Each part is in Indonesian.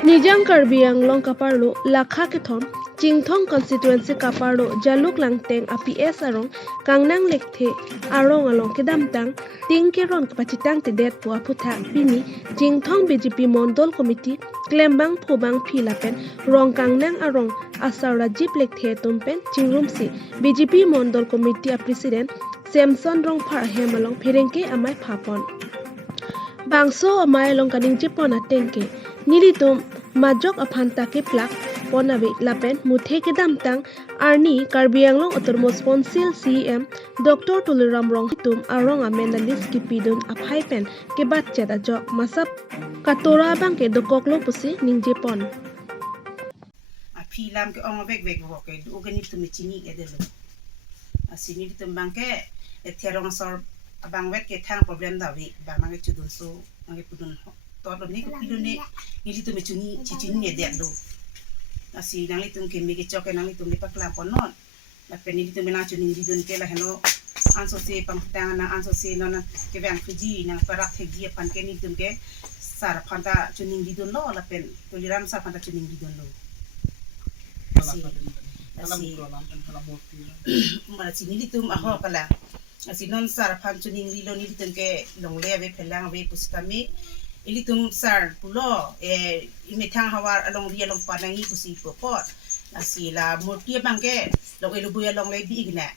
Nijang Karbi Anglong Kaparlo Lakha Kethom Jingthong constituency Kaparlo Jaluk Langteng APS Arong Kangnang Lekthe Arong Along Kedamtang Tingkeron Kapachitang Tedet Pua Putha Bini Jingthong BJP Mondol Committee Klembang Phobang Philapen Rong Kangnang Arong Asara Jip Lekthe Tumpen Jingrumsi BJP Mondol Committee President Samson Rong Phar Hemalong Pherengke Amai Phapon Bangso Amai Long Kaning Jipon Atengke Nilitum majok aphanta ke plak ponabe lapen muthe ke damtang arni Karbi Anglong otormos ponsil CM Dr. Tuliram Rong hitum arong amendalis ki pidun aphaipen ke batcha da jok masap katora bang ke dokoklo pusi ningje pon Philam ke ong vek vek ho ke organik tu mechini ke delo asini tu bangke etherong sor abang wet ke thang problem da wi ba mangi chudun so mangi pudun todo ni ko pilone ili tu mechuni chichini ne de do asi nang litum ke mi ke choke nang litum ni pakla ponon la peni litum na chuni di don ke la heno anso se pamtang na anso se nona ke bang fuji na parak the gi pan ke ni tum ke sar phanta chuni di don lo la pen to liram sar phanta chuni di don lo asi si ni litum aho kala asi non sar phan chuni di lo ni litum ke long le ave phelang ave puskami ilitum sar pulo imetang hawar along ria long panangi kusi popot asi la murti bangke long elubuya long lebi igna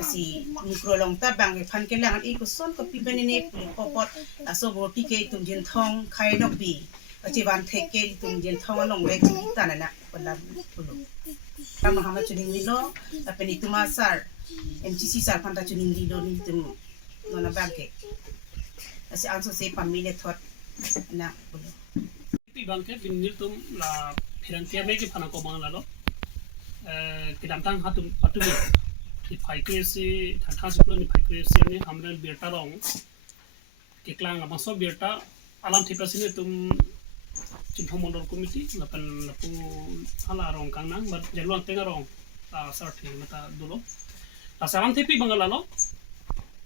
asi mikro long ta bang phan ke lang i kuson ko pibenene popot aso murti ke tum jin thong khai nok bi achi ban theke tum jin thong long le tanana pala pulo kama hama chuning lilo apeni tuma sar MCC sar phanta chuning lilo ni tum nona bangke asi anso se pamilya thot na pulo pi bangke binil tum la phirantia me ki phana ko bang la lo kidamtang hatum patumi ki phaike se thakha suplo ni phaike se ni hamran beta rong keklang la maso beta alam thipa sine tum chimthom mondol committee la pan lapu hala rong kangnang bat jelwan tenga rong ta sarthi mata dulo ta salam thipi bangala lo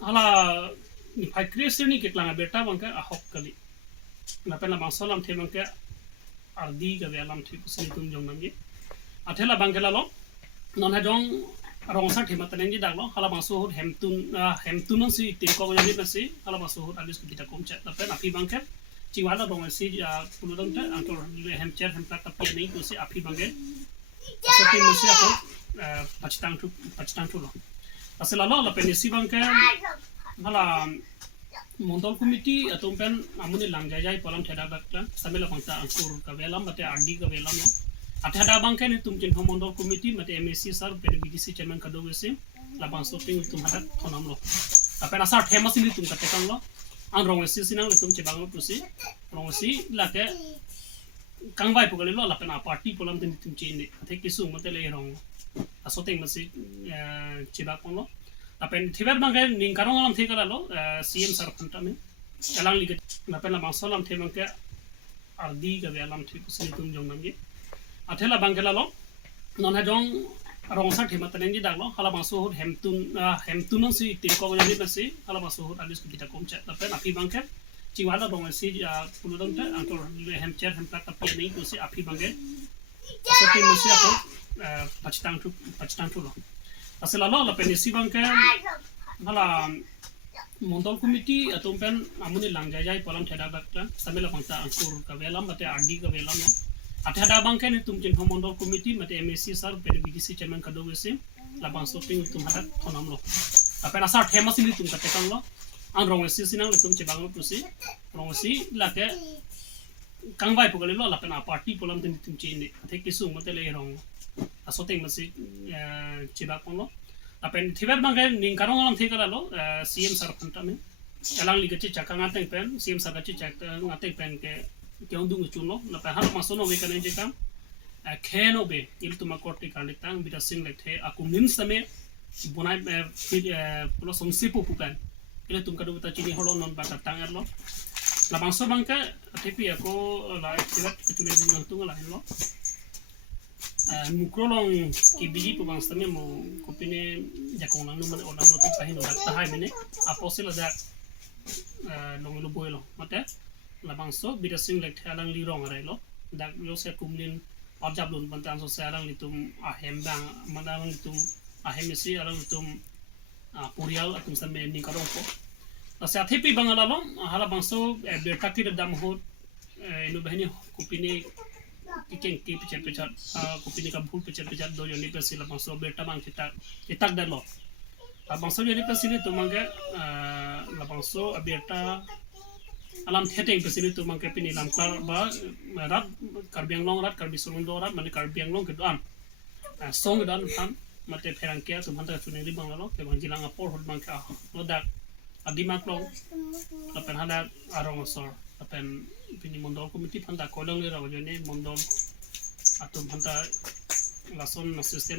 hala ni phaike se ni keklang beta bangka ahok kali lapen la masalam the bangka ardi ga velam thi kusni tum jong namge athela bangkela lo non ha jong rong sa thema taneng ji daglo hala maso hot hemtun si tin ko ga ni si hala maso hot alis kita kom chat lapen api bangke chiwala rong si puludong ta antor hem chat hem tak tapi nei ko si api bangke asoki masi ako pachitang tu lo asela lo lapen si bangke hala Mondol committee atum pen amuni langjajai polam theda bakla samela pangta ansur ka velam mate ardi ka velam no athada bangke ni tum chin mondol committee mate MSC sir pen BDC chairman ka dogese la bang shopping tum hadat thonam lo apen asar famous ni tum ka tekang lo ang rongsi sinang tum che bang pusi rongsi la ke kangbai pugale lo la pen a party polam tin tum che ni the kisu mate le rong asoteng masi che ba kon lo apen thiber bangke ning karong alam thikala lo CM sar phanta me elang liget apen la masalam the bangke ardi ga velam thi kusni tum jong namge athela bangkela lo non ha jong rong sa thema taneng ji daglo hala maso hot hemtun si tin ko ga ni basi hala maso hot alis kita kom chat apen api bangke chiwala rong si puludong ta antor hem chat hem tak tapi nei ko si api bangke asoki masi ako pachitang tu lo asela lo la penisi bangke hala mondol committee atum pen amuni langjajai polam theda bakta samela pangta ansur ka velam mate ardi ka velam no athada bangke ni tum chin mondol committee mate MSC sir pen BDC chairman ka dogese la bang shopping tum hadat thonam lo apen asar famous ni tum ka tekang lo ang rongsi sinang tum che bang pusi rongsi la ke kangbai pugale lo la pen a party polam tum che ni the kisu mate le rong asoteng masi chiba kon lo apen thiber bangke ning karong alam thikala lo CM sar phanta me elang ligachi chakang ateng pen CM sar gachi chakang ateng pen ke keondung chuno la pa hal masono we kan je kam kheno be il tuma korti kalitang bita sing lethe aku nim same bonai pulo somsipu pukan ile tum kadu ta chini holo non ba tang erlo la bangso bangka tepi ako la tibat ketule ding tung la lo mukrolong ki biji po bang stame mo kopine jakong lang naman o lang no tu pahin o ta hai mene aposila dak long lo boilo mate labangso bidasing lek thalang li rong arai lo dak yo se kumlin objab lun bantan so salang litum ahem bang manang litum ahem isi alang litum purial atum sambe ni karong ko sa thepi bangala lo hala bangso berta ki dam hot inu bahini kupini kikeng ki pecet pecet kupini ka bhul pecet pecet do yoni pesila bangso berta bang kita dan lo bangso yoni pesili tu mangga labangso berta alam theteng pesili tu mangke pini lam klar ba rat karbiang long rat karbi sulundo rat mane karbiang long kedan song dan ham mate perangkia tu manta tuning di bang lo ke bang jilang apor hod mangka lodak adimak long apen hada arong sor apen pini mondol komiti phanda kolong le raw jone mondol atum phanda lason na system